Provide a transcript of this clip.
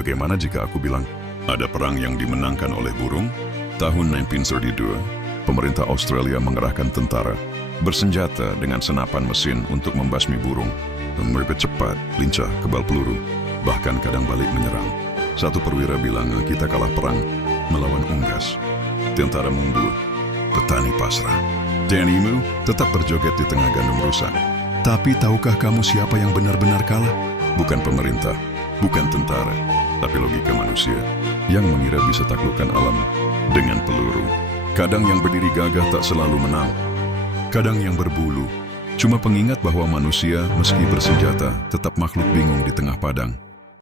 Bagaimana jika aku bilang, ada perang yang dimenangkan oleh burung? Tahun 1932, pemerintah Australia mengerahkan tentara bersenjata dengan senapan mesin untuk membasmi burung. Mereka cepat, lincah, kebal peluru, bahkan kadang balik menyerang. Satu perwira bilang, kita kalah perang melawan unggas. Tentara mundur, petani pasrah. Danimu tetap berjoget di tengah gandum rusak. Tapi tahukah kamu siapa yang benar-benar kalah? Bukan pemerintah, bukan tentara, tapi logika manusia yang mengira bisa taklukkan alam dengan peluru. Kadang yang berdiri gagah tak selalu menang. Kadang yang berbulu cuma pengingat bahwa manusia meski bersenjata tetap makhluk bingung di tengah padang.